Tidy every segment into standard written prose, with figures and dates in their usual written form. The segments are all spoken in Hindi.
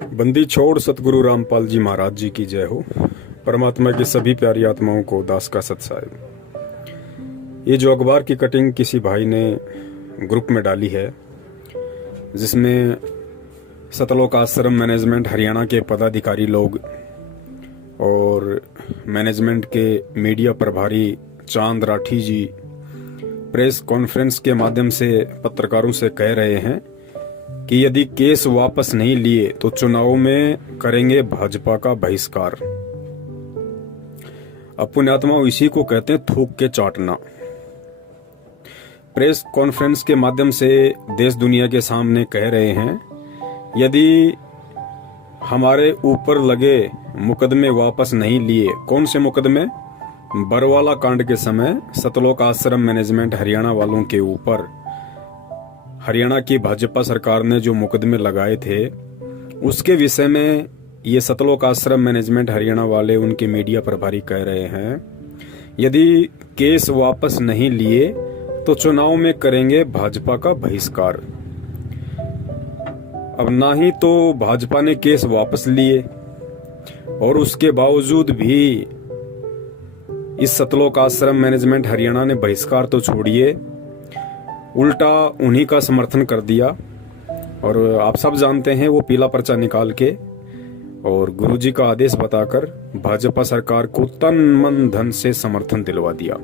बंदी छोड़ सतगुरु रामपाल जी महाराज जी की जय हो। परमात्मा की सभी प्यारी आत्माओं को दास का सत्साहिब। ये जो अखबार की कटिंग किसी भाई ने ग्रुप में डाली है, जिसमें सतलोक आश्रम मैनेजमेंट हरियाणा के पदाधिकारी लोग और मैनेजमेंट के मीडिया प्रभारी चांद राठी जी प्रेस कॉन्फ्रेंस के माध्यम से पत्रकारों से कह रहे हैं कि यदि केस वापस नहीं लिए तो चुनाव में करेंगे भाजपा का बहिष्कार। अब पुण्यात्मा इसी को कहते हैं थूक के चाटना। प्रेस कॉन्फ्रेंस के माध्यम से देश दुनिया के सामने कह रहे हैं, यदि हमारे ऊपर लगे मुकदमे वापस नहीं लिए। कौन से मुकदमे? बरवाला कांड के समय सतलोक आश्रम मैनेजमेंट हरियाणा वालों के ऊपर हरियाणा की भाजपा सरकार ने जो मुकदमे लगाए थे, उसके विषय में ये सतलोक आश्रम मैनेजमेंट हरियाणा वाले, उनके मीडिया प्रभारी कह रहे हैं, यदि केस वापस नहीं लिए तो चुनाव में करेंगे भाजपा का बहिष्कार। अब ना ही तो भाजपा ने केस वापस लिए और उसके बावजूद भी इस सतलोक आश्रम मैनेजमेंट हरियाणा ने बहिष्कार तो छोड़िए, उल्टा उन्हीं का समर्थन कर दिया। और आप सब जानते हैं, वो पीला पर्चा निकाल के और गुरुजी का आदेश बताकर भाजपा सरकार को तन मन धन से समर्थन दिलवा दिया।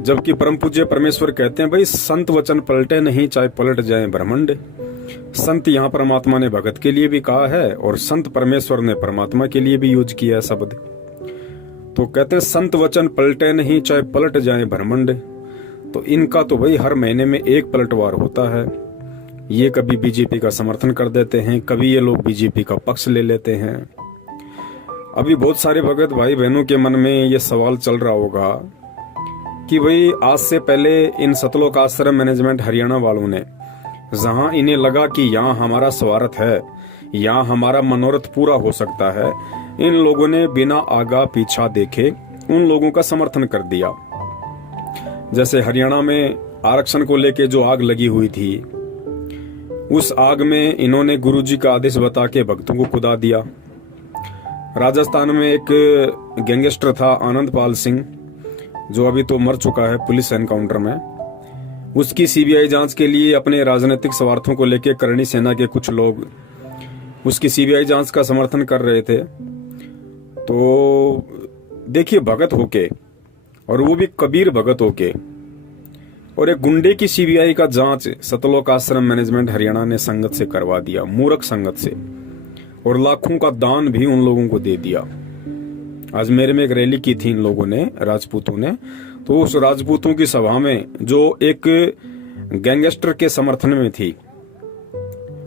जबकि परम पूज्य परमेश्वर कहते हैं, भाई संत वचन पलटे नहीं, चाहे पलट जाए ब्रह्मांड। संत यहाँ परमात्मा ने भगत के लिए भी कहा है और संत परमेश्वर ने परमात्मा के लिए भी यूज किया है शब्द। तो कहते हैं संत वचन पलटे नहीं, चाहे पलट जाए ब्रह्मांड। तो इनका तो भाई हर महीने में एक पलटवार होता है। ये कभी बीजेपी का समर्थन कर देते हैं, कभी ये लोग बीजेपी का पक्ष ले लेते हैं। अभी बहुत सारे भगत भाई बहनों के मन में ये सवाल चल रहा होगा कि भाई आज से पहले इन सतलोक आश्रम मैनेजमेंट हरियाणा वालों ने, जहां इन्हें लगा कि यहाँ हमारा स्वार्थ है, यहाँ हमारा मनोरथ पूरा हो सकता है, इन लोगों ने बिना आगा पीछा देखे उन लोगों का समर्थन कर दिया। जैसे हरियाणा में आरक्षण को लेके जो आग लगी हुई थी, उस आग में इन्होंने गुरुजी का आदेश बता के भक्तों को कुदा दिया। राजस्थान में एक गैंगस्टर था आनंद पाल सिंह, जो अभी तो मर चुका है पुलिस एनकाउंटर में। उसकी सीबीआई जांच के लिए अपने राजनीतिक स्वार्थों को लेके करणी सेना के कुछ लोग उसकी सीबीआई जांच का समर्थन कर रहे थे। तो देखिए, भगत होके, और वो भी कबीर भगत होके, और एक गुंडे की सीबीआई का जांच सतलोक आश्रम मैनेजमेंट हरियाणा ने संगत से करवा दिया, मूर्ख संगत से, और लाखों का दान भी उन लोगों को दे दिया। आज मेरे में एक रैली की थी इन लोगों ने, राजपूतों ने। तो उस राजपूतों की सभा में जो एक गैंगस्टर के समर्थन में थी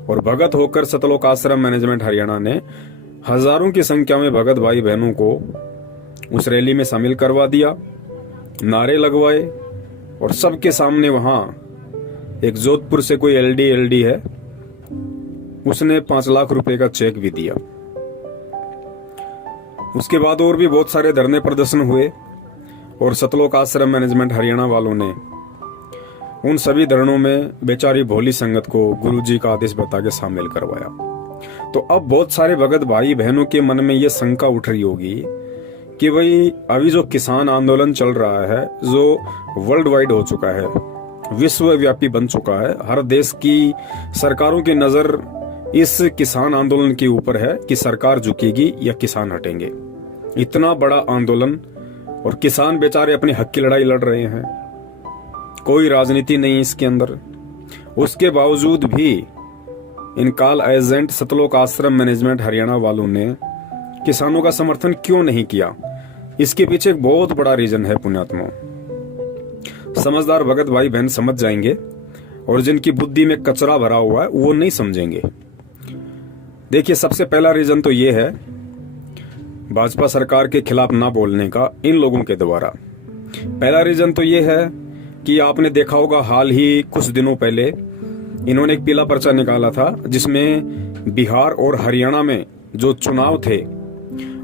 और भगत होकर सतलोक आश्रम मैनेजमेंट हरियाणा ने हजारों की संख्या में भगत भाई बहनों को उस रैली में शामिल करवा दिया, नारे लगवाए, और सबके सामने वहां एक जोधपुर से कोई एलडी है, उसने 5 लाख रुपए का चेक भी दिया। उसके बाद और भी बहुत सारे धरने प्रदर्शन हुए और सतलोक आश्रम मैनेजमेंट हरियाणा वालों ने उन सभी धरनों में बेचारी भोली संगत को गुरुजी का आदेश बता के शामिल करवाया। तो अब बहुत सारे भगत भाई बहनों के मन में यह शंका उठ रही होगी कि भाई अभी जो किसान आंदोलन चल रहा है, जो वर्ल्ड वाइड हो चुका है, विश्वव्यापी बन चुका है, हर देश की सरकारों की नजर इस किसान आंदोलन के ऊपर है कि सरकार झुकेगी या किसान हटेंगे। इतना बड़ा आंदोलन, और किसान बेचारे अपने हक की लड़ाई लड़ रहे हैं, कोई राजनीति नहीं इसके अंदर। उसके बावजूद भी इन काल एजेंट सतलोक आश्रम मैनेजमेंट हरियाणा वालों ने किसानों का समर्थन क्यों नहीं किया? इसके पीछे एक बहुत बड़ा रीजन है पुण्यात्मा। समझदार भगत भाई बहन समझ जाएंगे, और जिनकी बुद्धि में कचरा भरा हुआ है वो नहीं समझेंगे। देखिए, सबसे पहला रीजन तो ये है भाजपा सरकार के खिलाफ ना बोलने का इन लोगों के द्वारा। पहला रीजन तो ये है कि आपने देखा होगा, हाल ही कुछ दिनों पहले इन्होंने एक पीला पर्चा निकाला था, जिसमें बिहार और हरियाणा में जो चुनाव थे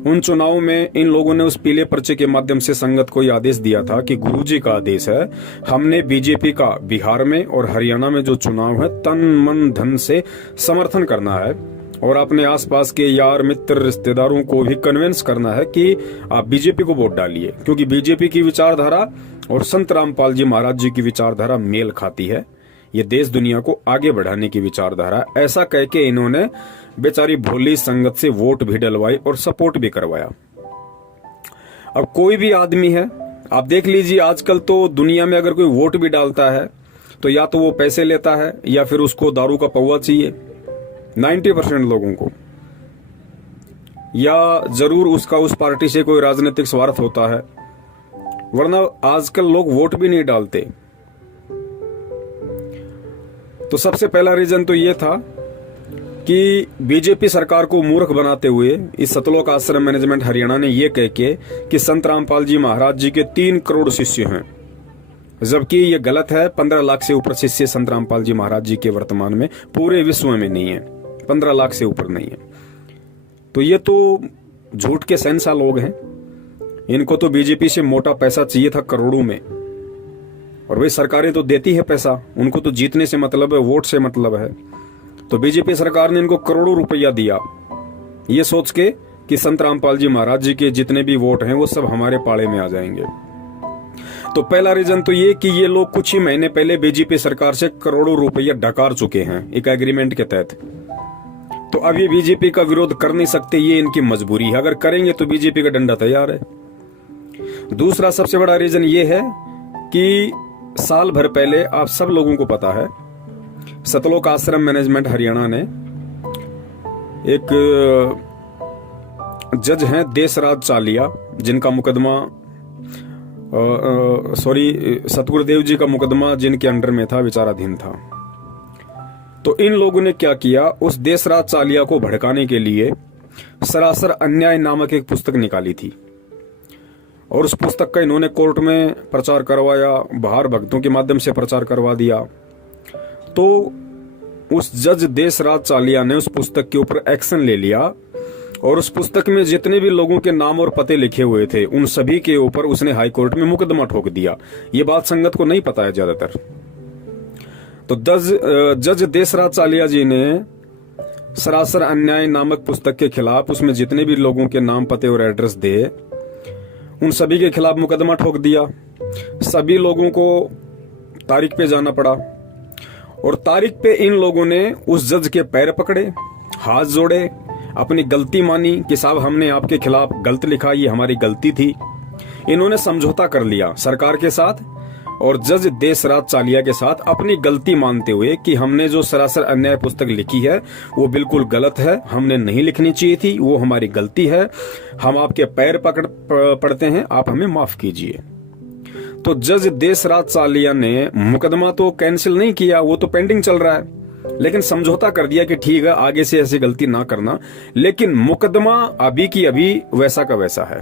उन चुनाव में इन लोगों ने उस पीले पर्चे के माध्यम से संगत को आदेश दिया था कि गुरुजी का आदेश है, हमने बीजेपी का बिहार में और हरियाणा में जो चुनाव है तन मन धन से समर्थन करना है और अपने आसपास के यार मित्र रिश्तेदारों को भी कन्विंस करना है कि आप बीजेपी को वोट डालिए, क्योंकि बीजेपी की विचारधारा और संत रामपाल जी महाराज जी की विचारधारा मेल खाती है। ये देश दुनिया को आगे बढ़ाने की विचारधारा। ऐसा कह के इन्होंने बेचारी भोली संगत से वोट भी डलवाई और सपोर्ट भी करवाया। अब कोई भी आदमी है, आप देख लीजिए, आजकल तो दुनिया में अगर कोई वोट भी डालता है तो या तो वो पैसे लेता है या फिर उसको दारू का पौवा चाहिए 90% लोगों को, या जरूर उसका उस पार्टी से कोई राजनीतिक स्वार्थ होता है, वरना आजकल लोग वोट भी नहीं डालते। तो सबसे पहला रीजन तो ये था कि बीजेपी सरकार को मूर्ख बनाते हुए इस सतलोक आश्रम मैनेजमेंट हरियाणा ने ये कह के कि संत रामपाल जी महाराज जी के 3 करोड़ शिष्य हैं, जबकि ये गलत है। 15 लाख से ऊपर शिष्य संत रामपाल जी महाराज जी के वर्तमान में पूरे विश्व में नहीं है, 15 लाख से ऊपर नहीं है। तो ये तो झूठ के शहंशाह लोग हैं। इनको तो बीजेपी से मोटा पैसा चाहिए था करोड़ों में, और वही सरकारें तो देती है पैसा, उनको तो जीतने से मतलब है, वोट से मतलब है। तो बीजेपी सरकार ने इनको करोड़ों रुपया दिया ये सोच के कि संत रामपाल जी महाराज जी के जितने भी वोट हैं वो सब हमारे पाड़े में आ जाएंगे। तो पहला रीजन तो ये कि ये लोग कुछ ही महीने पहले बीजेपी सरकार से करोड़ों रुपया डकार चुके हैं एक एग्रीमेंट के तहत। तो अब ये बीजेपी का विरोध कर नहीं सकते, ये इनकी मजबूरी है। अगर करेंगे तो बीजेपी का डंडा तैयार है। दूसरा सबसे बड़ा रीजन ये है कि साल भर पहले आप सब लोगों को पता है सतलोक आश्रम मैनेजमेंट हरियाणा ने एक जज हैं देशराज चालिया, जिनका मुकदमा सतगुरुदेव जी का मुकदमा जिनके अंडर में था, विचाराधीन था। तो इन लोगों ने क्या किया, उस देशराज चालिया को भड़काने के लिए सरासर अन्याय नामक एक पुस्तक निकाली थी, और उस पुस्तक का इन्होंने कोर्ट में प्रचार करवाया, बाहर भक्तों के माध्यम से प्रचार करवा दिया। तो उस जज देशराज चालिया ने उस पुस्तक के ऊपर एक्शन ले लिया, और उस पुस्तक में जितने भी लोगों के नाम और पते लिखे हुए थे उन सभी के ऊपर उसने हाई कोर्ट में मुकदमा ठोक दिया। ये बात संगत को नहीं पता है ज्यादातर। तो जज देशराज चालिया जी ने सरासर अन्याय नामक पुस्तक के खिलाफ उसमें जितने भी लोगों के नाम पते और एड्रेस दे उन सभी के खिलाफ मुकदमा ठोक दिया। सभी लोगों को तारीख पे जाना पड़ा, और तारीख पे इन लोगों ने उस जज के पैर पकड़े, हाथ जोड़े, अपनी गलती मानी कि साहब हमने आपके खिलाफ गलत लिखा, ये हमारी गलती थी। इन्होंने समझौता कर लिया सरकार के साथ और जज देशराज चालिया के साथ, अपनी गलती मानते हुए कि हमने जो सरासर अन्याय पुस्तक लिखी है वो बिल्कुल गलत है, हमने नहीं लिखनी चाहिए थी, वो हमारी गलती है, हम आपके पैर पड़ते हैं, आप हमें माफ कीजिए। तो जज देशराज चालिया ने मुकदमा तो कैंसिल नहीं किया, वो तो पेंडिंग चल रहा है, लेकिन समझौता कर दिया कि ठीक है आगे से ऐसी गलती ना करना, लेकिन मुकदमा अभी की अभी वैसा का वैसा है।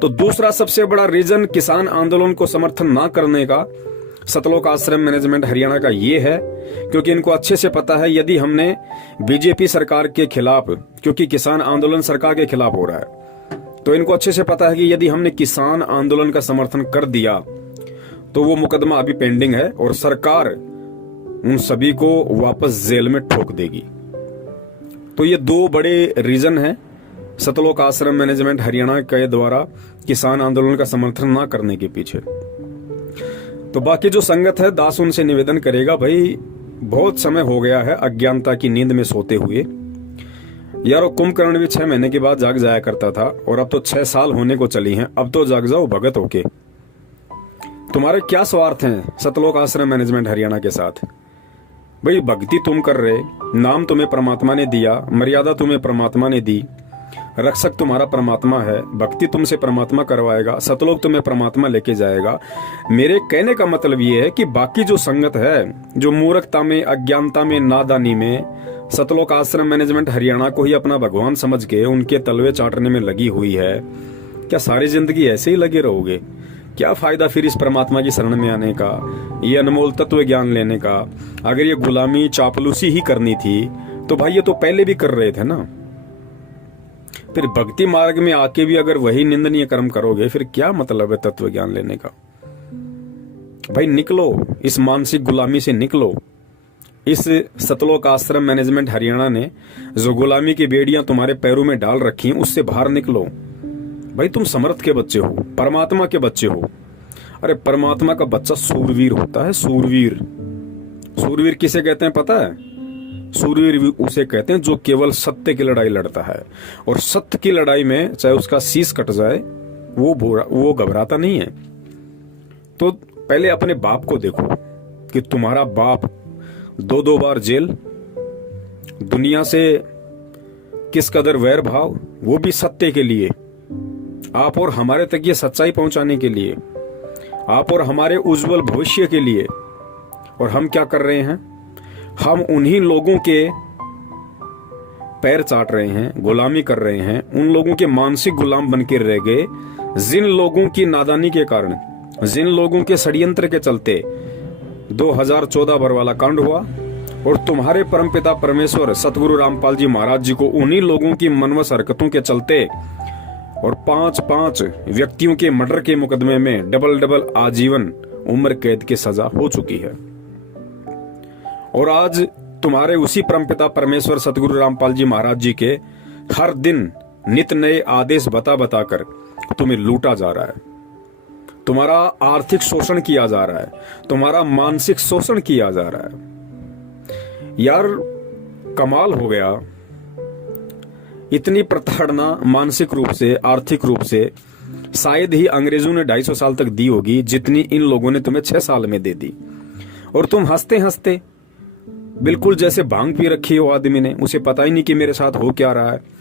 तो दूसरा सबसे बड़ा रीजन किसान आंदोलन को समर्थन ना करने का सतलोक आश्रम मैनेजमेंट हरियाणा का ये है, क्योंकि इनको अच्छे से पता है यदि हमने बीजेपी सरकार के खिलाफ, क्योंकि किसान आंदोलन सरकार के खिलाफ हो रहा है, तो इनको अच्छे से पता है कि यदि हमने किसान आंदोलन का समर्थन कर दिया तो वो मुकदमा अभी पेंडिंग है और सरकार उन सभी को वापस जेल में ठोक देगी। तो ये 2 बड़े रीजन हैं सतलोक आश्रम मैनेजमेंट हरियाणा के द्वारा किसान आंदोलन का समर्थन ना करने के पीछे। तो बाकी जो संगत है दास उनसे निवेदन करेगा, भाई बहुत समय हो गया है अज्ञानता की नींद में सोते हुए। यार कुंभकर्ण भी 6 महीने के बाद जाग जाया करता था, और अब तो 6 साल होने को चली हैं, अब तो जाग जाओ भगत होके। तुम्हारे क्या स्वार्थ हैं सतलोक आश्रम मैनेजमेंट हरियाणा के साथ? भाई भक्ति तुम कर रहे, नाम तुम्हें परमात्मा ने दिया, मर्यादा तुम्हें परमात्मा ने दी, रक्षक तुम्हारा परमात्मा है, भक्ति तुमसे परमात्मा करवाएगा, सतलोक तुम्हें परमात्मा लेके जाएगा। मेरे कहने का मतलब ये है कि बाकी जो संगत है जो मूर्खता में, अज्ञानता में, नादानी में सतलोक आश्रम मैनेजमेंट हरियाणा को ही अपना भगवान समझ के उनके तलवे चाटने में लगी हुई है, क्या सारी जिंदगी ऐसे ही लगे रहोगे? क्या फायदा फिर इस परमात्मा की शरण में आने का, ये अनमोल तत्व ज्ञान लेने का? अगर ये गुलामी चापलूसी ही करनी थी तो भाई ये तो पहले भी कर रहे थे ना। फिर भक्ति मार्ग में आके भी अगर वही निंदनीय कर्म करोगे, फिर क्या मतलब है तत्व ज्ञान लेने का? भाई निकलो, इस मानसिक गुलामी से निकलो। इस सतलोक आश्रम मैनेजमेंट हरियाणा ने जो गुलामी की बेड़ियां तुम्हारे पैरों में डाल रखी हैं, उससे बाहर निकलो। भाई तुम समर्थ के बच्चे हो, परमात्मा के बच्चे हो। अरे परमात्मा का बच्चा सूरवीर होता है, सूरवीर। सूरवीर किसे कहते हैं पता है? सूरवीर उसे कहते हैं जो केवल सत्य की लड़ाई लड़ता है, और सत्य की लड़ाई में चाहे उसका शीश कट जाए वो घबराता नहीं है। तो पहले अपने बाप को देखो कि तुम्हारा बाप 2-2 बार जेल, दुनिया से किस कदर वैर भाव, वो भी सत्य के लिए, आप और हमारे तक ये सच्चाई पहुंचाने के लिए, आप और हमारे उज्जवल भविष्य के लिए। और हम क्या कर रहे हैं? हम उन्हीं लोगों के पैर चाट रहे हैं, गुलामी कर रहे हैं, उन लोगों के मानसिक गुलाम बन के रह गए जिन लोगों की नादानी के कारण, जिन लोगों के षड्यंत्र के चलते 2014 बरवाला कांड हुआ। और तुम्हारे परमपिता परमेश्वर सतगुरु रामपाल जी महाराज जी को उन्हीं लोगों की मनवस हरकतों के चलते और 5-5 व्यक्तियों के मर्डर के मुकदमे में डबल आजीवन उम्र कैद की सजा हो चुकी है। और आज तुम्हारे उसी परमपिता परमेश्वर सतगुरु रामपाल जी महाराज जी के हर दिन नित नए आदेश बता बताकर तुम्हें लूटा जा रहा है, तुम्हारा आर्थिक शोषण किया जा रहा है, तुम्हारा मानसिक शोषण किया जा रहा है। यार कमाल हो गया। इतनी प्रताड़ना मानसिक रूप से, आर्थिक रूप से शायद ही अंग्रेजों ने 250 साल तक दी होगी जितनी इन लोगों ने तुम्हें 6 साल में दे दी। और तुम हंसते हंसते बिल्कुल जैसे भांग पी रखी हो आदमी ने, उसे पता ही नहीं कि मेरे साथ हो क्या रहा है।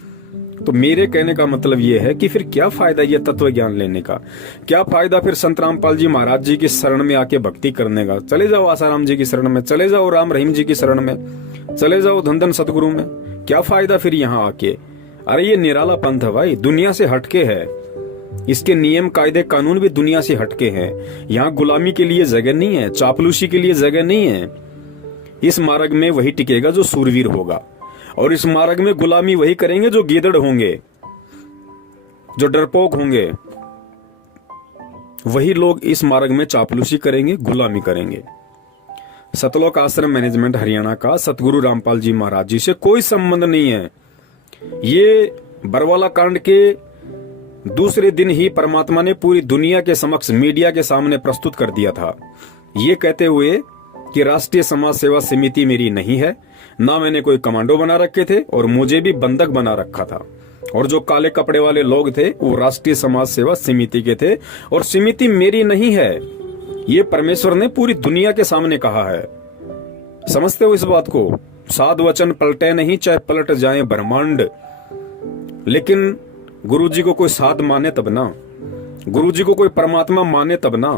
तो मेरे कहने का मतलब यह है कि फिर क्या फायदा ये तत्व ज्ञान लेने का? क्या फायदा फिर संत रामपाल जी महाराज जी की शरण में आके भक्ति करने का? चले जाओ आसाराम जी की शरण में, चले जाओ राम रहीम जी की शरण में, चले जाओ धन सतगुरु में। क्या फायदा फिर यहाँ आके? अरे ये निराला पंथ है भाई, दुनिया से हटके है। इसके नियम कायदे कानून भी दुनिया से हटके हैं। यहाँ गुलामी के लिए जगह नहीं है, चापलूसी के लिए जगह नहीं है। इस मार्ग में वही टिकेगा जो सूरवीर होगा, और इस मार्ग में गुलामी वही करेंगे जो गीदड़ होंगे, जो डरपोक होंगे। वही लोग इस मार्ग में चापलूसी करेंगे, गुलामी करेंगे। सतलोक आश्रम मैनेजमेंट हरियाणा का सतगुरु रामपाल जी महाराज जी से कोई संबंध नहीं है। ये बरवाला कांड के दूसरे दिन ही परमात्मा ने पूरी दुनिया के समक्ष मीडिया के सामने प्रस्तुत कर दिया था, ये कहते हुए कि राष्ट्रीय समाज सेवा समिति मेरी नहीं है, ना मैंने कोई कमांडो बना रखे थे और मुझे भी बंधक बना रखा था। और जो काले कपड़े वाले लोग थे वो राष्ट्रीय समाज सेवा समिति के थे, और समिति मेरी नहीं है। ये परमेश्वर ने पूरी दुनिया के सामने कहा है। समझते हो इस बात को? साध वचन पलटे नहीं, चाहे पलट जाए ब्रह्मांड। लेकिन गुरुजी को कोई साध माने तब ना, गुरुजी को कोई परमात्मा माने तब ना,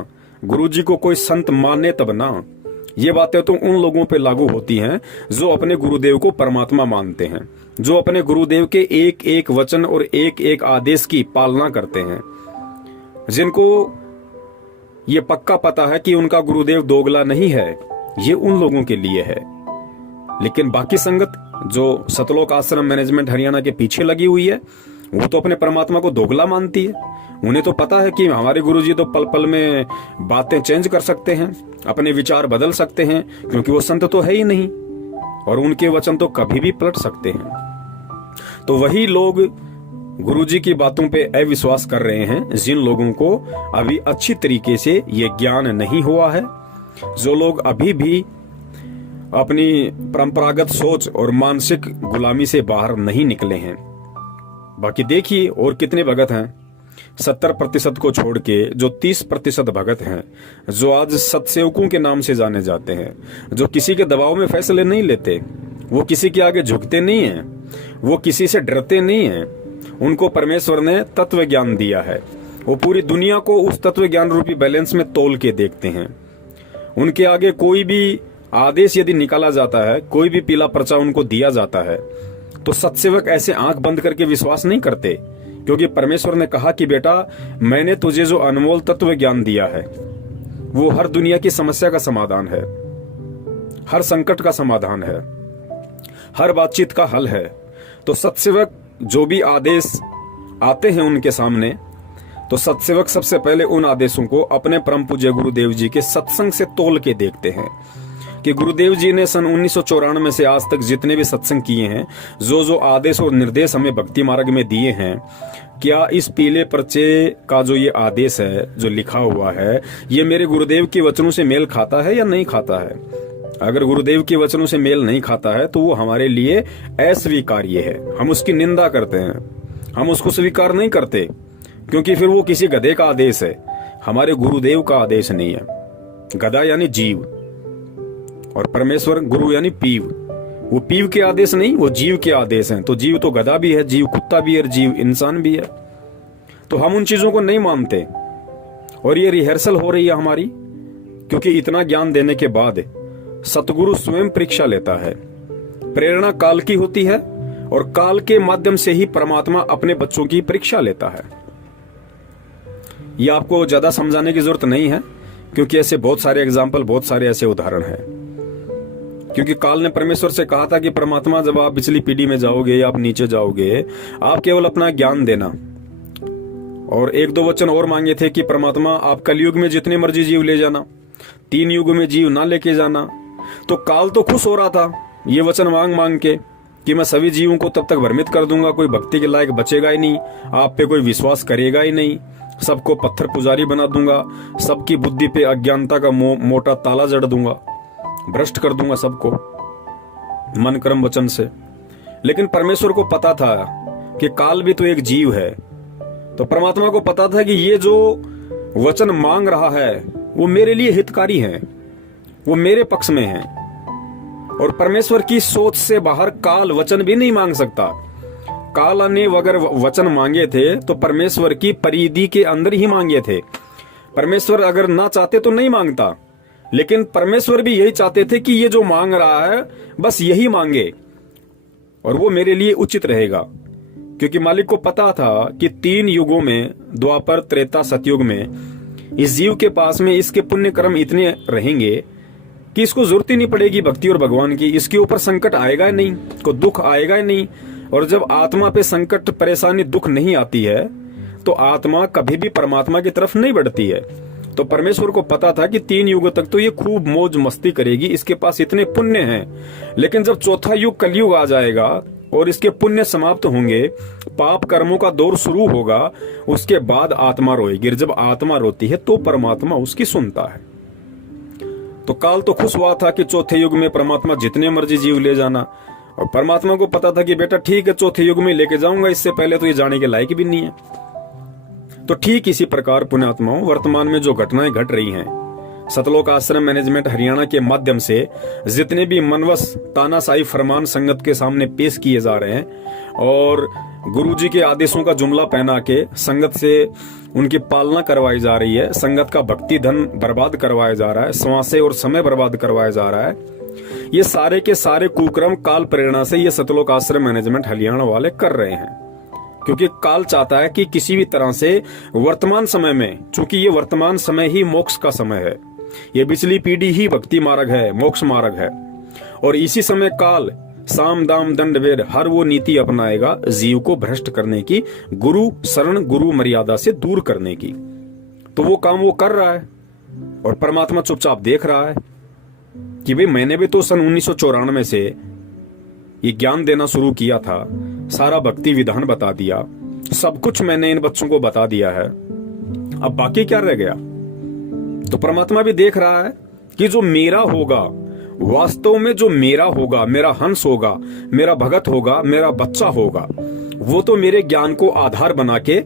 गुरुजी को कोई संत माने तब ना। ये बातें तो उन लोगों पे लागू होती हैं जो अपने गुरुदेव को परमात्मा मानते हैं, जो अपने गुरुदेव के एक एक वचन और एक एक आदेश की पालना करते हैं, जिनको ये पक्का पता है कि उनका गुरुदेव दोगला नहीं है। ये उन लोगों के लिए है। लेकिन बाकी संगत जो सतलोक आश्रम मैनेजमेंट हरियाणा के पीछे लगी हुई है, वो तो अपने परमात्मा को दोगला मानती है। उन्हें तो पता है कि हमारे गुरुजी तो पल पल में बातें चेंज कर सकते हैं, अपने विचार बदल सकते हैं, क्योंकि वो संत तो है ही नहीं, और उनके वचन तो कभी भी पलट सकते हैं। तो वही लोग गुरुजी की बातों पे अविश्वास कर रहे हैं, जिन लोगों को अभी अच्छी तरीके से ये ज्ञान नहीं हुआ है, जो लोग अभी भी अपनी परंपरागत सोच और मानसिक गुलामी से बाहर नहीं निकले हैं। बाकी देखिए और कितने भगत हैं 70% को छोड़ के, जो 30% भगत हैं, जो आज सतसेवकों के नाम से जाने जाते हैं, जो किसी के दबाव में फैसले नहीं लेते, वो किसी के आगे झुकते नहीं हैं, वो किसी से डरते नहीं हैं। उनको परमेश्वर ने तत्व ज्ञान दिया है, वो पूरी दुनिया को उस तत्व ज्ञान रूपी बैलेंस में तोल के देखते हैं। उनके आगे कोई भी आदेश यदि निकाला जाता है, कोई भी पीला पर्चा उनको दिया जाता है, तो सत्सेवक ऐसे आंख बंद करके विश्वास नहीं करते, क्योंकि परमेश्वर ने कहा कि बेटा मैंने तुझे जो अनमोल तत्व ज्ञान दिया है वो हर दुनिया की समस्या का समाधान है, हर संकट का समाधान है, हर बातचीत का हल है। तो सत्सेवक जो भी आदेश आते हैं उनके सामने, तो सत्सेवक सबसे पहले उन आदेशों को अपने परम पूज्य गुरुदेव जी के सत्संग से तोल के देखते हैं कि गुरुदेव जी ने सन 1994 से आज तक जितने भी सत्संग किए हैं, जो जो आदेश और निर्देश हमें भक्ति मार्ग में दिए हैं, क्या इस पीले पर्चे का जो ये आदेश है, जो लिखा हुआ है, ये मेरे गुरुदेव के वचनों से मेल खाता है या नहीं खाता है? अगर गुरुदेव के वचनों से मेल नहीं खाता है तो वो हमारे लिए अस्वीकार्य है, हम उसकी निंदा करते हैं, हम उसको स्वीकार नहीं करते, क्योंकि फिर वो किसी गधे का आदेश है, हमारे गुरुदेव का आदेश नहीं है। गधा यानी जीव और परमेश्वर गुरु यानी पीव, वो पीव के आदेश नहीं, वो जीव के आदेश हैं। तो जीव तो गधा भी है, जीव कुत्ता भी है, जीव इंसान भी है। तो हम उन चीजों को नहीं मानते और ये रिहर्सल हो रही है हमारी, क्योंकि इतना ज्ञान देने के बाद सतगुरु स्वयं परीक्षा लेता है। प्रेरणा काल की होती है और काल के माध्यम से ही परमात्मा अपने बच्चों की परीक्षा लेता है। ये आपको ज्यादा समझाने की जरूरत नहीं है, क्योंकि ऐसे बहुत सारे एग्जाम्पल, बहुत सारे ऐसे उदाहरण हैं। क्योंकि काल ने परमेश्वर से कहा था कि परमात्मा, जब आप पिछली पीढ़ी में जाओगे या आप नीचे जाओगे, आप केवल अपना ज्ञान देना। और एक दो वचन और मांगे थे कि परमात्मा, आप कलयुग में जितने मर्जी जीव ले जाना, 3 युग में जीव ना लेके जाना। तो काल तो खुश हो रहा था ये वचन मांग मांग के कि मैं सभी जीवों को तब तक भ्रमित कर दूंगा, कोई भक्ति के लायक बचेगा ही नहीं, आप पे कोई विश्वास करेगा ही नहीं, सबको पत्थर पुजारी बना दूंगा, सबकी बुद्धि पे अज्ञानता का मोटा ताला जड़ दूंगा, भ्रष्ट कर दूंगा सबको मन कर्म वचन से। लेकिन परमेश्वर को पता था कि काल भी तो एक जीव है। तो परमात्मा को पता था कि ये जो वचन मांग रहा है वो मेरे लिए हितकारी है, वो मेरे पक्ष में है। और परमेश्वर की सोच से बाहर काल वचन भी नहीं मांग सकता। काल ने अगर वचन मांगे थे तो परमेश्वर की परिधि के अंदर ही मांगे थे। परमेश्वर अगर ना चाहते तो नहीं मांगता, लेकिन परमेश्वर भी यही चाहते थे कि ये जो मांग रहा है बस यही मांगे और वो मेरे लिए उचित रहेगा। क्योंकि मालिक को पता था कि 3 युगों में, द्वापर, त्रेता, सतयुग में, इस जीव के पास में इसके पुण्य कर्म इतने रहेंगे कि इसको जरूरत ही नहीं पड़ेगी भक्ति और भगवान की। इसके ऊपर संकट आएगा ही नहीं, को दुख आएगा ही नहीं। और जब आत्मा पे संकट, परेशानी, दुख नहीं आती है तो आत्मा कभी भी परमात्मा की तरफ नहीं बढ़ती है। तो परमेश्वर को पता था कि 3 युग तक तो ये खूब मौज मस्ती करेगी, इसके पास इतने पुण्य हैं। लेकिन जब चौथा युग कलयुग आ जाएगा और इसके पुण्य समाप्त होंगे, पाप कर्मों का दौर शुरू होगा, उसके बाद आत्मा रोएगी। जब आत्मा रोती है तो परमात्मा उसकी सुनता है। तो काल तो खुश हुआ था कि चौथे युग में परमात्मा जितने मर्जी जीव ले जाना, और परमात्मा को पता था कि बेटा ठीक है, चौथे युग में लेके जाऊंगा, इससे पहले तो ये जाने के लायक भी नहीं है। तो ठीक इसी प्रकार पुण्यात्माओं, वर्तमान में जो घटनाएं घट रही हैं, सतलोक आश्रम मैनेजमेंट हरियाणा के माध्यम से जितने भी मनवस तानाशाही फरमान संगत के सामने पेश किए जा रहे हैं और गुरुजी के आदेशों का जुमला पहना के संगत से उनकी पालना करवाई जा रही है, संगत का भक्ति धन बर्बाद करवाया जा रहा है, श्वासें और समय बर्बाद करवाया जा रहा है, ये सारे के सारे कुक्रम काल प्रेरणा से ये सतलोक आश्रम मैनेजमेंट हरियाणा वाले कर रहे हैं। क्योंकि काल चाहता है कि किसी भी तरह से वर्तमान समय में, चूंकि ये वर्तमान समय ही मोक्ष का समय है, ये पिछली पीढ़ी ही भक्ति मार्ग है, मोक्ष मार्ग है, और इसी समय काल साम दाम दंड भेद हर वो नीति अपनाएगा जीव को भ्रष्ट करने की, गुरु शरण गुरु मर्यादा से दूर करने की। तो वो काम वो कर रहा है और परमात्मा चुपचाप देख रहा है कि भाई मैंने भी तो सन 1994 से ये ज्ञान देना शुरू किया था, सारा भक्ति विधान बता दिया, सब कुछ मैंने इन बच्चों को बता दिया है, अब बाकी क्या रह गया। तो परमात्मा भी देख रहा है कि जो मेरा होगा, वास्तव में जो मेरा होगा, मेरा हंस होगा, मेरा भगत होगा, मेरा बच्चा होगा, वो तो मेरे ज्ञान को आधार बना के,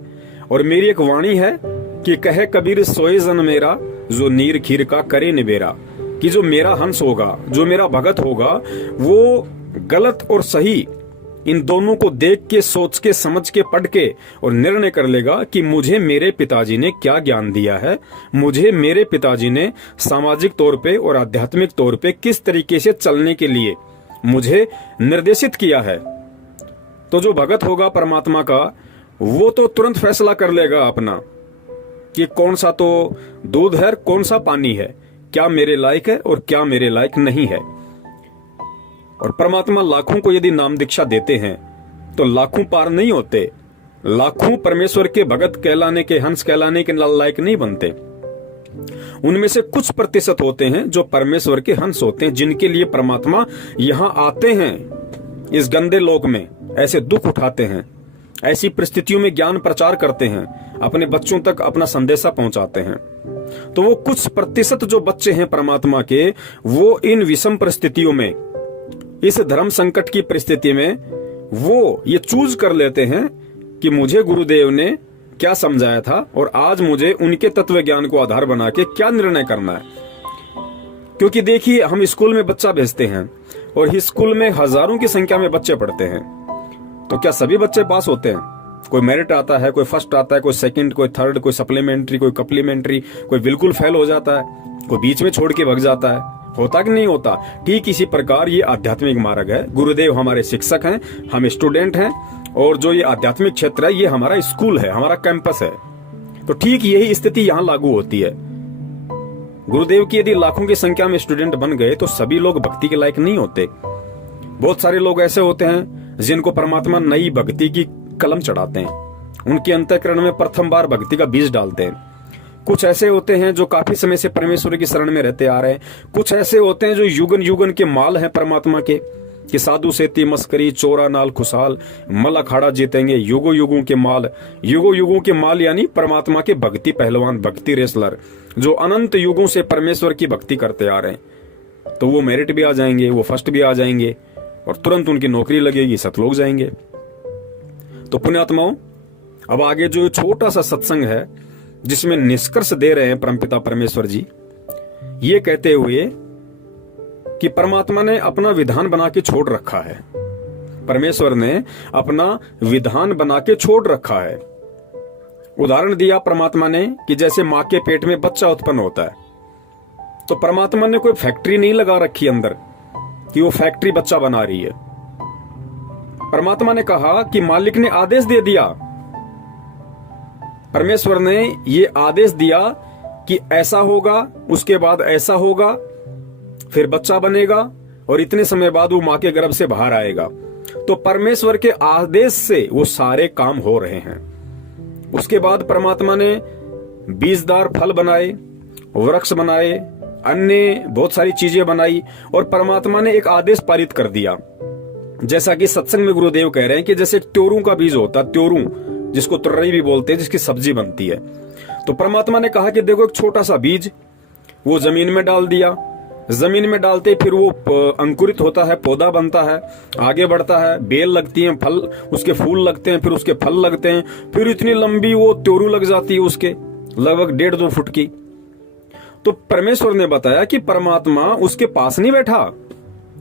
और मेरी एक वाणी है कि कहे कबीर सोए जन मेरा, जो नीर खीर का करे निबेरा, कि जो मेरा हंस होगा, जो मेरा भगत होगा, वो गलत और सही इन दोनों को देख के, सोच के, समझ के, पढ़ के और निर्णय कर लेगा कि मुझे मेरे पिताजी ने क्या ज्ञान दिया है, मुझे मेरे पिताजी ने सामाजिक तौर पे और आध्यात्मिक तौर पे किस तरीके से चलने के लिए मुझे निर्देशित किया है। तो जो भगत होगा परमात्मा का, वो तो तुरंत फैसला कर लेगा अपना कि कौन सा तो दूध है, कौन सा पानी है, क्या मेरे लायक है और क्या मेरे लायक नहीं है। और परमात्मा लाखों को यदि नाम दीक्षा देते हैं तो लाखों पार नहीं होते, लाखों परमेश्वर के भगत कहलाने के, हंस कहलाने के लायक नहीं बनते। उनमें से कुछ प्रतिशत होते हैं जो परमेश्वर के हंस होते हैं, जिनके लिए परमात्मा यहां आते हैं, इस गंदे लोक में ऐसे दुख उठाते हैं, ऐसी परिस्थितियों में ज्ञान प्रचार करते हैं, अपने बच्चों तक अपना संदेशा पहुंचाते हैं। तो वो कुछ प्रतिशत जो बच्चे हैं परमात्मा के, वो इन विषम परिस्थितियों में, इस धर्म संकट की परिस्थिति में वो ये चूज कर लेते हैं कि मुझे गुरुदेव ने क्या समझाया था और आज मुझे उनके तत्व ज्ञान को आधार बना के क्या निर्णय करना है। क्योंकि देखिए, हम स्कूल में बच्चा भेजते हैं और इस स्कूल में हजारों की संख्या में बच्चे पढ़ते हैं, तो क्या सभी बच्चे पास होते हैं? कोई मेरिट आता है, कोई फर्स्ट आता है, कोई सेकंड, कोई थर्ड, कोई सप्लीमेंट्री, कोई कप्लीमेंट्री, कोई बिल्कुल फेल हो जाता है, कोई बीच में छोड़ के भग जाता है। होता कि नहीं होता? ठीक इसी प्रकार ये आध्यात्मिक मार्ग है। गुरुदेव हमारे शिक्षक हैं, हम स्टूडेंट हैं, और जो ये आध्यात्मिक क्षेत्र है ये हमारा स्कूल है, हमारा कैंपस है। तो ठीक यही स्थिति यहाँ लागू होती है। गुरुदेव की यदि लाखों की संख्या में स्टूडेंट बन गए तो सभी लोग भक्ति के लायक नहीं होते। बहुत सारे लोग ऐसे होते हैं जिनको परमात्मा नई भक्ति की कलम चढ़ाते हैं, उनके अंतःकरण में प्रथम बार भक्ति का बीज डालते हैं। कुछ ऐसे होते हैं जो काफी समय से परमेश्वर की शरण में रहते आ रहे हैं। कुछ ऐसे होते हैं जो युगन युगन के माल हैं परमात्मा के, कि साधु सेती मस्करी चोरा नाल खुशहाल मल अखाड़ा जीतेंगे, युगो युगों के माल। युगो युगों के माल यानी परमात्मा के भक्ति पहलवान, भक्ति रेसलर, जो अनंत युगों से परमेश्वर की भक्ति करते आ रहे हैं। तो वो मेरिट भी आ जाएंगे, वो फर्स्ट भी आ जाएंगे और तुरंत उनकी नौकरी लगेगी, सतलोक जाएंगे। तो पुण्यात्माओं, अब आगे जो छोटा सा सत्संग है जिसमें निष्कर्ष दे रहे हैं परमपिता परमेश्वर जी, ये कहते हुए कि परमात्मा ने अपना विधान बना के छोड़ रखा है। परमेश्वर ने अपना विधान बना के छोड़ रखा है। उदाहरण दिया परमात्मा ने कि जैसे मां के पेट में बच्चा उत्पन्न होता है, तो परमात्मा ने कोई फैक्ट्री नहीं लगा रखी अंदर कि वो फैक्ट्री बच्चा बना रही है। परमात्मा ने कहा कि मालिक ने आदेश दे दिया, परमेश्वर ने ये आदेश दिया कि ऐसा होगा, उसके बाद ऐसा होगा, फिर बच्चा बनेगा और इतने समय बाद वो मां के गर्भ से बाहर आएगा। तो परमेश्वर के आदेश से वो सारे काम हो रहे हैं। उसके बाद परमात्मा ने बीजदार फल बनाए, वृक्ष बनाए, अन्य बहुत सारी चीजें बनाई और परमात्मा ने एक आदेश पारित कर दिया। जैसा कि सत्संग में गुरुदेव कह रहे हैं कि जैसे त्योरू का बीज होता है, त्योरू जिसको तुर्रई भी बोलते हैं, जिसकी सब्जी बनती है। तो परमात्मा ने कहा कि देखो एक छोटा सा बीज वो जमीन में डाल दिया, जमीन में डालते फिर वो अंकुरित होता है, पौधा बनता है, आगे बढ़ता है, बेल लगती है, फल, उसके फूल लगते हैं, फिर उसके फल लगते हैं, फिर इतनी लंबी वो त्योरू लग जाती है उसके, लगभग 1.5-2 फुट की। तो परमेश्वर ने बताया कि परमात्मा उसके पास नहीं बैठा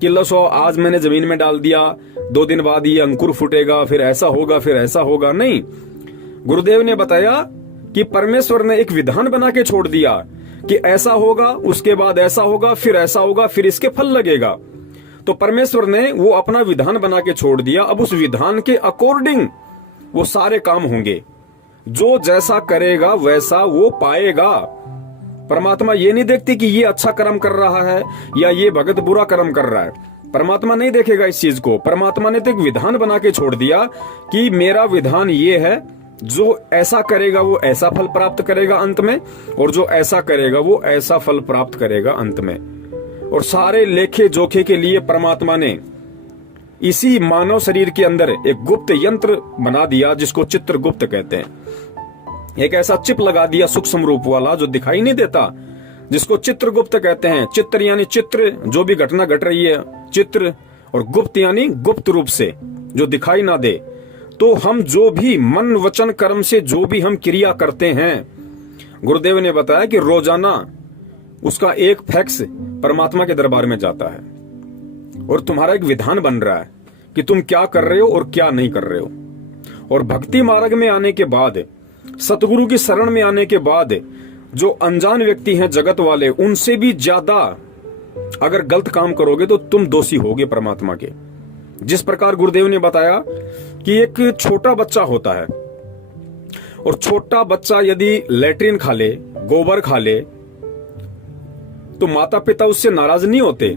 कि लो आज मैंने जमीन में डाल दिया, 2 दिन बाद ये अंकुर फूटेगा, फिर ऐसा होगा, फिर ऐसा होगा। नहीं, गुरुदेव ने बताया कि परमेश्वर ने एक विधान बना के छोड़ दिया कि ऐसा होगा, उसके बाद ऐसा होगा, फिर ऐसा होगा, फिर इसके फल लगेगा। तो परमेश्वर ने वो अपना विधान बना के छोड़ दिया। अब उस विधान के अकॉर्डिंग वो सारे काम होंगे, जो जैसा करेगा वैसा वो पाएगा। परमात्मा ये नहीं देखती कि ये अच्छा कर्म कर रहा है या ये भगत बुरा कर्म कर रहा है, परमात्मा नहीं देखेगा इस चीज को। परमात्मा ने तो एक विधान बना के छोड़ दिया कि मेरा विधान ये है, जो ऐसा करेगा वो ऐसा फल प्राप्त करेगा अंत में, और जो ऐसा करेगा वो ऐसा फल प्राप्त करेगा अंत में। और सारे लेखे जोखे के लिए परमात्मा ने इसी मानव शरीर के अंदर एक गुप्त यंत्र बना दिया जिसको चित्रगुप्त कहते हैं। एक ऐसा चिप लगा दिया सूक्ष्म रूप वाला जो दिखाई नहीं देता, जिसको चित्रगुप्त कहते हैं। चित्र यानी चित्र, जो भी घटना घट रही है चित्र, और गुप्त यानी गुप्त रूप से जो दिखाई ना दे। तो हम जो भी मन वचन कर्म से जो भी हम क्रिया करते हैं, गुरुदेव ने बताया कि रोजाना उसका एक फैक्स परमात्मा के दरबार में जाता है और तुम्हारा एक विधान बन रहा है कि तुम क्या कर रहे हो और क्या नहीं कर रहे हो। और भक्ति मार्ग में आने के बाद, सतगुरु की शरण में आने के बाद, जो अनजान व्यक्ति हैं जगत वाले, उनसे भी ज्यादा अगर गलत काम करोगे तो तुम दोषी होगे परमात्मा के। जिस प्रकार गुरुदेव ने बताया कि एक छोटा बच्चा होता है और छोटा बच्चा यदि लैट्रिन खा ले, गोबर खा ले, तो माता पिता उससे नाराज नहीं होते,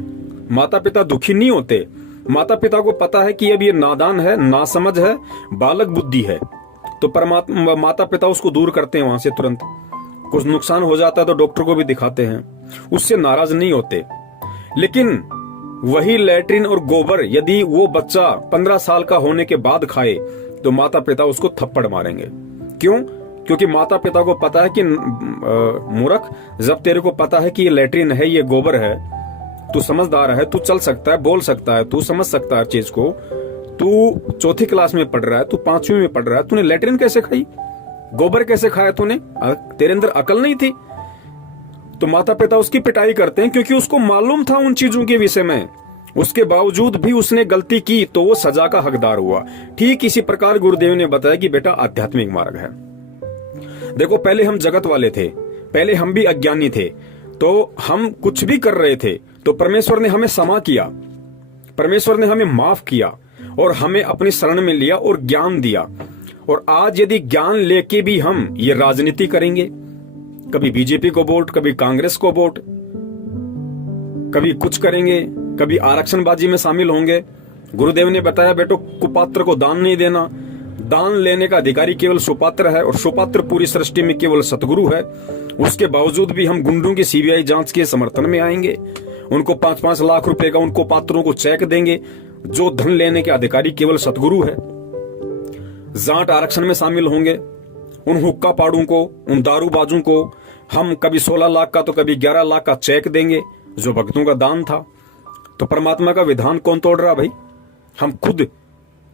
माता पिता दुखी नहीं होते। माता पिता को पता है कि अब ये नादान है, नासमझ है, बालक बुद्धि है, तो परमात्मा माता पिता उसको दूर करते हैं वहां से तुरंत। कुछ नुकसान हो जाता है तो डॉक्टर को भी दिखाते हैं, उससे नाराज नहीं होते। लेकिन वही लैट्रिन और गोबर यदि वो बच्चा 15 साल का होने के बाद खाए तो माता पिता उसको थप्पड़ मारेंगे। क्यों? क्योंकि माता पिता को पता है कि मूर्ख, जब तेरे को पता है कि ये लैट्रिन है, ये गोबर है, तू समझदार है, तू चल सकता है, बोल सकता है, तू समझ सकता है चीज को, तू चौथी क्लास में पढ़ रहा है, तू 5वीं में पढ़ रहा है, तूने लैट्रिन कैसे खाई, गोबर कैसे खाया तूने, तेरे अंदर अकल नहीं थी? तो माता पिता उसकी पिटाई करते हैं क्योंकि उसको मालूम था उन चीजों के विषय में, उसके बावजूद भी उसने गलती की तो वो सजा का हकदार हुआ। ठीक इसी प्रकार गुरुदेव ने बताया कि बेटा आध्यात्मिक मार्ग है। देखो, पहले हम जगत वाले थे, पहले हम भी अज्ञानी थे, तो हम कुछ भी कर रहे थे तो परमेश्वर ने हमें क्षमा किया, परमेश्वर ने हमें माफ किया और हमें अपनी शरण में लिया और ज्ञान दिया। और आज यदि ज्ञान लेके भी हम ये राजनीति करेंगे, कभी बीजेपी को वोट, कभी कांग्रेस को वोट, कभी कुछ करेंगे, कभी आरक्षणबाजी में शामिल होंगे। गुरुदेव ने बताया बेटो, कुपात्र को दान नहीं देना, दान लेने का अधिकारी केवल सुपात्र है और सुपात्र पूरी सृष्टि में केवल सतगुरु है। उसके बावजूद भी हम गुंडों की सीबीआई जांच के समर्थन में आएंगे, उनको 5-5 लाख रुपए का उनको पात्रों को चेक देंगे। जो धन लेने के अधिकारी केवल सतगुरु है। जाट आरक्षण में शामिल होंगे, उन हुक्का पाड़ों को, उन दारूबाजों को हम कभी 16 लाख का तो कभी 11 लाख का चेक देंगे जो भक्तों का दान था। तो परमात्मा का विधान कौन तोड़ रहा भाई? हम खुद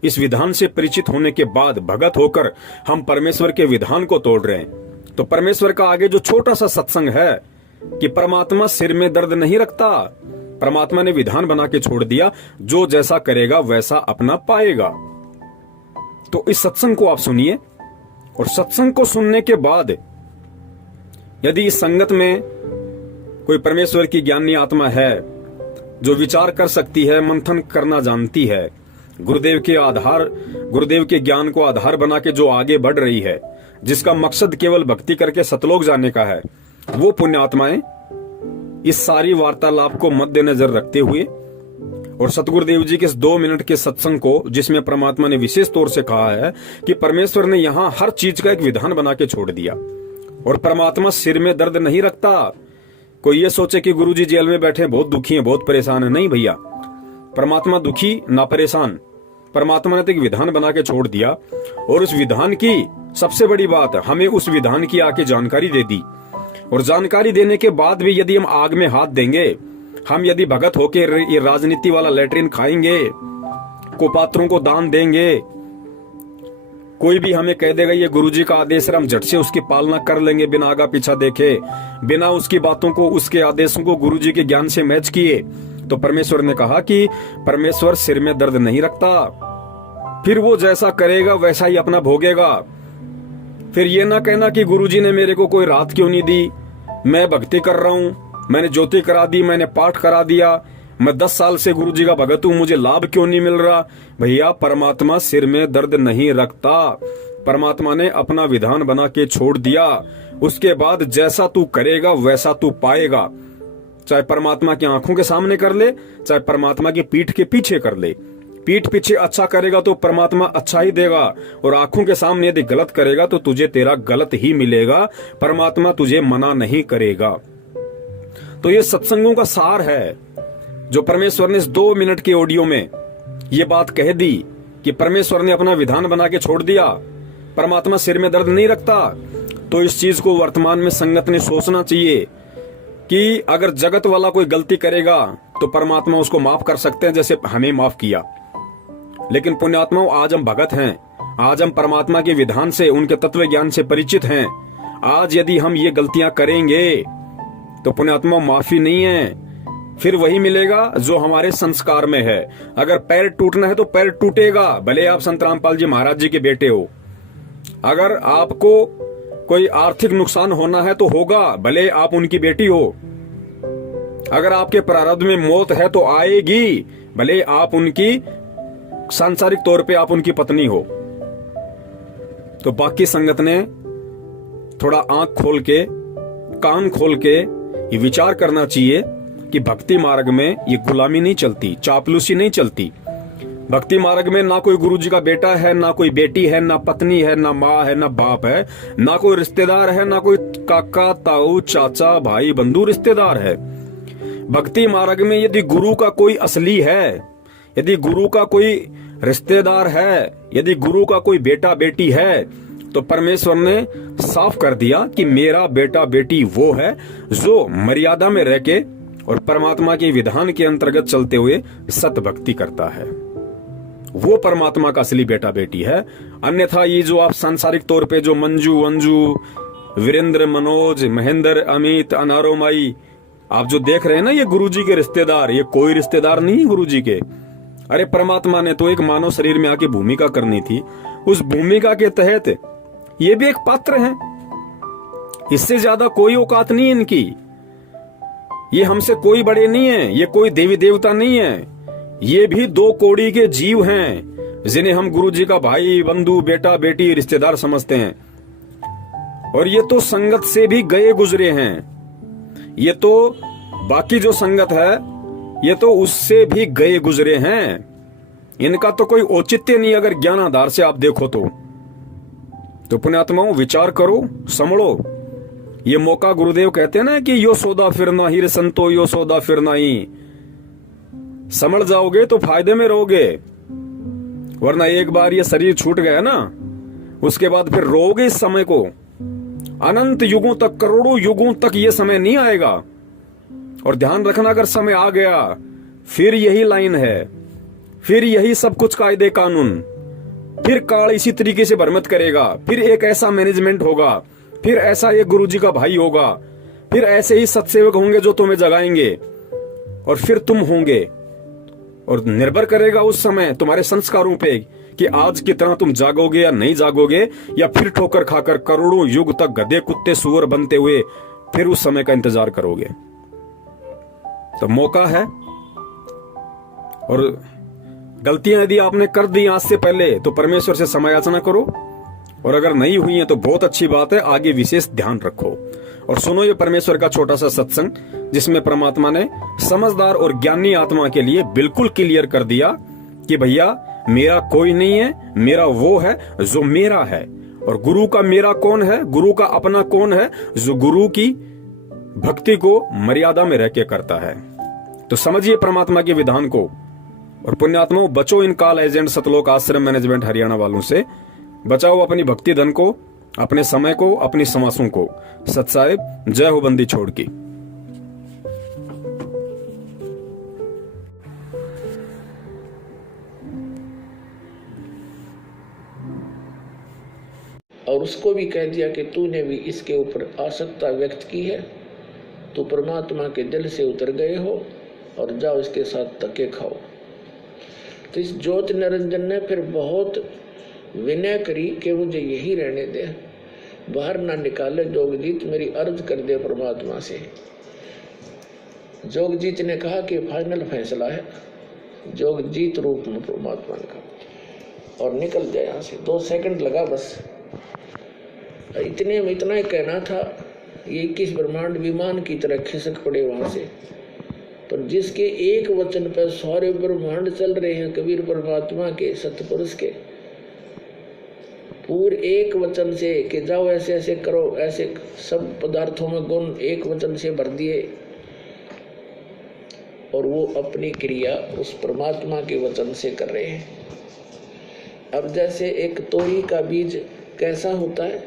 इस विधान से परिचित होने के बाद भगत होकर हम परमेश्वर के विधान को तोड़ रहे हैं। तो परमेश्वर का आगे जो छोटा सा सत्संग है कि परमात्मा सिर में दर्द नहीं रखता, परमात्मा ने विधान बना के छोड़ दिया, जो जैसा करेगा वैसा अपना पाएगा। तो इस सत्संग को आप सुनिए और सत्संग को सुनने के बाद यदि इस संगत में कोई परमेश्वर की ज्ञानी आत्मा है जो विचार कर सकती है, मंथन करना जानती है, गुरुदेव के ज्ञान को आधार बना के जो आगे बढ़ रही है, जिसका मकसद केवल भक्ति करके सतलोक जाने का है, वो पुण्य आत्माएं इस सारी वार्तालाप को मद्देनजर रखते हुए और सतगुरुदेव जी के इस 2 मिनट के सत्संग को, जिसमें परमात्मा ने विशेष तौर से कहा है कि परमेश्वर ने यहाँ हर चीज का एक विधान बना के छोड़ दिया और परमात्मा सिर में दर्द नहीं रखता। कोई ये सोचे कि गुरुजी जेल में बैठे बहुत दुखी हैं, बहुत परेशान है, नहीं भैया, परमात्मा दुखी ना परेशान। परमात्मा ने तो एक विधान बना के छोड़ दिया और उस विधान की सबसे बड़ी बात, हमें उस विधान की आके जानकारी दे दी। और जानकारी देने के बाद भी यदि हम आग में हाथ देंगे, हम यदि भगत होके ये राजनीति वाला लैट्रिन खाएंगे, कुपात्रों को दान देंगे, कोई भी हमें कह देगा ये गुरुजी का आदेश है, हम झट से उसकी पालना कर लेंगे बिना आगा पीछा देखे, बिना उसकी बातों को, उसके आदेशों को गुरुजी के ज्ञान से मैच किए, तो परमेश्वर ने कहा कि परमेश्वर सिर में दर्द नहीं रखता, फिर वो जैसा करेगा वैसा ही अपना भोगेगा। फिर ये ना कहना कि गुरुजी ने मेरे को कोई रात क्यों नहीं दी, मैं भक्ति कर रहा हूं, मैंने ज्योति करा दी, मैंने पाठ करा दिया, मैं 10 साल से गुरुजी का भगत हूं, मुझे लाभ क्यों नहीं मिल रहा। भैया, परमात्मा सिर में दर्द नहीं रखता, परमात्मा ने अपना विधान बना के छोड़ दिया। उसके बाद जैसा तू करेगा वैसा तू पाएगा, चाहे परमात्मा की आंखों के सामने कर ले, चाहे परमात्मा की पीठ के पीछे कर ले। पीठ पीछे अच्छा करेगा तो परमात्मा अच्छा ही देगा, और आंखों के सामने यदि गलत करेगा तो तुझे तेरा गलत ही मिलेगा, परमात्मा तुझे मना नहीं करेगा। तो ये सत्संगों का सार है जो परमेश्वर ने इस 2 मिनट के ऑडियो में ये बात कह दी कि परमेश्वर ने अपना विधान बना के छोड़ दिया, परमात्मा सिर में दर्द नहीं रखता। तो इस चीज को वर्तमान में संगत ने सोचना चाहिए कि अगर जगत वाला कोई गलती करेगा तो परमात्मा उसको माफ कर सकते हैं, जैसे हमें माफ किया। लेकिन पुण्यात्माओं, आज हम भगत हैं, आज हम परमात्मा के विधान से, उनके तत्व ज्ञान से परिचित हैं। आज यदि हम ये गलतियां करेंगे तो पुण्यात्मा माफी नहीं है, फिर वही मिलेगा जो हमारे संस्कार में है। अगर पैर टूटना है तो पैर टूटेगा, भले आप संत रामपाल जी महाराज जी के बेटे हो। अगर आपको कोई आर्थिक नुकसान होना है तो होगा, भले आप उनकी बेटी हो। अगर आपके प्रारब्ध में मौत है तो आएगी, भले आप उनकी सांसारिक तौर पे आप उनकी पत्नी हो। तो बाकी संगत ने थोड़ा आंख खोल के, कान खोल के ये विचार करना चाहिए कि भक्ति मार्ग में ये गुलामी नहीं चलती, चापलूसी नहीं चलती। भक्ति मार्ग में ना कोई गुरु जी का बेटा है, ना कोई बेटी है, ना पत्नी है, ना माँ है, ना बाप है, ना कोई रिश्तेदार है, ना कोई काका ताऊ चाचा भाई बंधु रिश्तेदार है। भक्ति मार्ग में यदि गुरु का कोई असली है, यदि गुरु का कोई रिश्तेदार है, यदि गुरु का कोई बेटा बेटी है, तो परमेश्वर ने साफ कर दिया कि मेरा बेटा बेटी वो है जो मर्यादा में रह के और परमात्मा के विधान के अंतर्गत चलते हुए सत भक्ति करता है। वो परमात्मा का असली बेटा बेटी है। अन्यथा ये जो आप सांसारिक तौर पे जो मंजू अंजू वीरेंद्र मनोज महेंद्र अमित अनारोमाई आप जो देख रहे हैं ना, ये गुरुजी के रिश्तेदार, ये कोई रिश्तेदार नहीं है गुरुजी के। अरे परमात्मा ने तो एक मानव शरीर में आके भूमिका करनी थी, उस भूमिका के तहत ये भी एक पात्र हैं। इससे ज्यादा कोई औकात नहीं है इनकी। ये हमसे कोई बड़े नहीं है, ये कोई देवी देवता नहीं है, ये भी दो कौड़ी के जीव हैं जिन्हें हम गुरुजी का भाई बंधु बेटा बेटी रिश्तेदार समझते हैं। और ये तो संगत से भी गए गुजरे हैं, ये तो बाकी जो संगत है ये तो उससे भी गए गुजरे हैं। इनका तो कोई औचित्य नहीं अगर ज्ञान आधार से आप देखो तो पुण्यात्माओं विचार करो, समझो। ये मौका गुरुदेव कहते हैं ना कि यो सौदा फिर ना ही रे संतो, यो सौदा फिर ना ही। समझ जाओगे तो फायदे में रहोगे, वरना एक बार ये शरीर छूट गया ना, उसके बाद फिर रोगे इस समय को। अनंत युगों तक, करोड़ों युगों तक ये समय नहीं आएगा। और ध्यान रखना, अगर समय आ गया फिर यही लाइन है, फिर यही सब कुछ कायदे कानून, फिर काल इसी तरीके से भ्रमित करेगा, फिर एक ऐसा मैनेजमेंट होगा, फिर ऐसा एक गुरुजी का भाई होगा, फिर ऐसे ही सत्सेवक होंगे जो तुम्हें जगाएंगे और फिर तुम होंगे। और निर्भर करेगा उस समय तुम्हारे संस्कारों पे कि आज कितना तुम जागोगे या नहीं जागोगे, या फिर ठोकर खाकर करोड़ों युग तक गधे कुत्ते सुअर बनते हुए फिर उस समय का इंतजार करोगे। तो मौका है। और गलतियां यदि आपने कर दी आज से पहले तो परमेश्वर से क्षमा याचना करो, और अगर नहीं हुई है तो बहुत अच्छी बात है, आगे विशेष ध्यान रखो। और सुनो ये परमेश्वर का छोटा सा सत्संग, जिसमें परमात्मा ने समझदार और ज्ञानी आत्मा के लिए बिल्कुल क्लियर कर दिया कि भैया मेरा कोई नहीं है, मेरा वो है जो मेरा है। और गुरु का मेरा कौन है, गुरु का अपना कौन है, जो गुरु की भक्ति को मर्यादा में रह के करता है। तो समझिए परमात्मा के विधान को। और पुण्यात्माओं, बचो इन काल एजेंट सतलोक आश्रम मैनेजमेंट हरियाणा वालों से। बचाओ अपनी भक्ति धन को, अपने समय को, अपनी समासों को। सत साहिब, जय हो बंदी छोड़ की। और उसको भी कह दिया कि तूने भी इसके ऊपर आसक्ता व्यक्त की है, तो परमात्मा के दिल से उतर गए हो और जाओ इसके साथ धक्के खाओ। तो इस ज्योत निरंजन ने फिर बहुत विनय करी कि मुझे यही रहने दे, बाहर ना निकाले। जोगजीत मेरी अर्ज कर दे परमात्मा से। जोगजीत ने कहा कि फाइनल फैसला है, जोगजीत रूप में परमात्मा ने कहा, और निकल गया यहाँ से। 2 सेकंड लगा बस। इतने में इतना ही कहना था, ये 21 ब्रह्मांड विमान की तरह खिसक पड़े वहां से। पर जिसके एक वचन पर सारे ब्रह्मांड चल रहे हैं, कबीर परमात्मा के, सतपुरुष के पूरे एक वचन से कि जाओ ऐसे ऐसे करो, ऐसे सब पदार्थों में गुण एक वचन से भर दिए। और वो अपनी क्रिया उस परमात्मा के वचन से कर रहे हैं। अब जैसे एक तोरी का बीज कैसा होता है,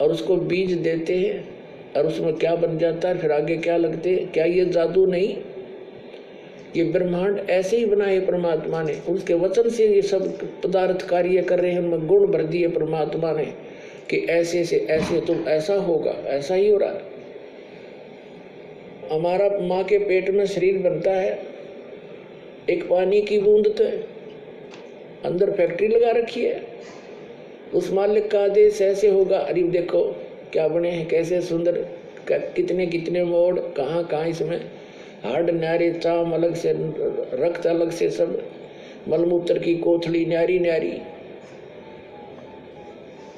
और उसको बीज देते हैं और उसमें क्या बन जाता है, फिर आगे क्या लगते हैं, क्या ये जादू नहीं? ये ब्रह्मांड ऐसे ही बनाए परमात्मा ने, उसके वचन से ये सब पदार्थ कार्य कर रहे हैं, उनमें गुण भर दिए परमात्मा ने कि ऐसे से ऐसे तुम ऐसा होगा, ऐसा ही हो रहा है। हमारा माँ के पेट में शरीर बनता है, एक पानी की बूंद तो है, अंदर फैक्ट्री लगा रखी है, उस मालिक का आदेश ऐसे होगा। अरे देखो क्या बने हैं, कैसे सुंदर, कितने कितने मोड़, कहाँ कहाँ इसमें हार्ड न्यारी, चाम अलग से, रक्त अलग से, सब मलमूत्र की कोथली न्यारी न्यारी।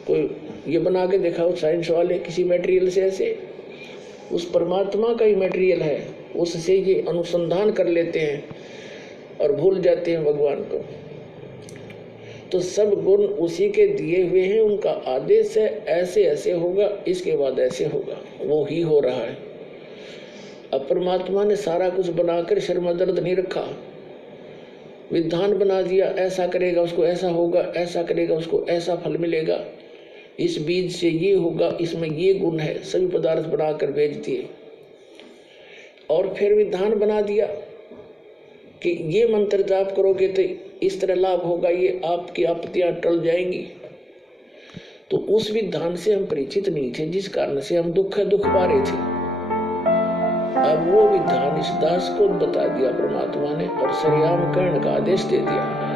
कोई ये बना के दिखाओ साइंस वाले किसी मटेरियल से, ऐसे उस परमात्मा का ही मटेरियल है, उससे ये अनुसंधान कर लेते हैं। और भूल जाते हैं भगवान को। तो सब गुण उसी के दिए हुए हैं, उनका आदेश है ऐसे ऐसे होगा, इसके बाद ऐसे होगा, वो ही हो रहा है। अब परमात्मा ने सारा कुछ बनाकर शर्म दर्द नहीं रखा, विधान बना दिया, ऐसा करेगा उसको ऐसा होगा, ऐसा करेगा उसको ऐसा फल मिलेगा, इस बीज से ये होगा, इसमें ये गुण है, सभी पदार्थ बनाकर भेज दिए। और फिर विधान बना दिया कि ये मंत्र जाप करोगे तो इस तरह लाभ होगा, ये आपकी आपत्तियां टल जाएंगी। तो उस विधान से हम परिचित नहीं थे, जिस कारण से हम दुख पा रहे थे। अब वो विधान इस दास को बता दिया परमात्मा ने और सरियाम कर्ण का आदेश दे दिया।